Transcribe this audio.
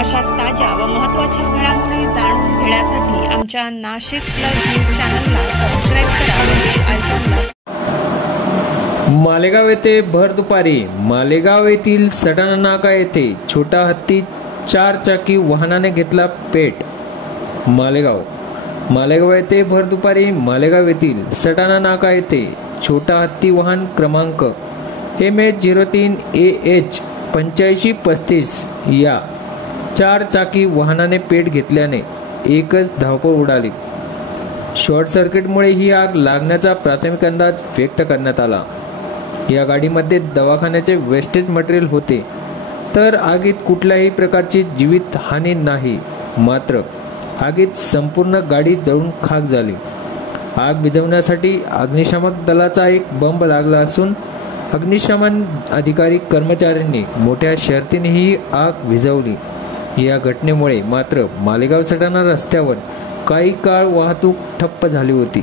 अशाच ताज्या व महत्त्वाच्या घडामोडी जाणून घेण्यासाठी आमच्या नाशिक प्लस न्यूज चॅनलला सबस्क्राईब करा व बेल आयकॉनला। मालेगाव येथे भर दुपारी मालेगाव येथील सटाणा नाका येथे छोटा हत्ती 4 चाकी वाहनाने घेतला पेट। मालेगाव येथे भर दुपारी मालेगाव येथील सटाणा नाका येथे छोटा हत्ती वाहन क्रमांक MH03 AH 8535 या 4 चाकी वाहनाने पेट घेतल्याने एकच धावपळ उडाली। शॉर्ट सर्किटमुळे ही आग लागण्याचा प्राथमिक अंदाज व्यक्त करण्यात आला। या गाडीमध्ये दवाखान्याचे वेस्टेज मटेरियल होते, तर आगीत कुठल्याही प्रकारची जीवित हानी नाही, मात्र आगीत संपूर्ण गाडी जळून खाक झाली। आग विझवण्यासाठी अग्निशामक दलाचा एक बंब लागला असून अग्निशमन अधिकारी कर्मचाऱ्यांनी मोठ्या शर्तीने ही आग विझवली। या घटनेमुळे मात्र मालेगाव सटाणा रस्त्यावर काही काळ वाहतूक ठप्प झाली होती।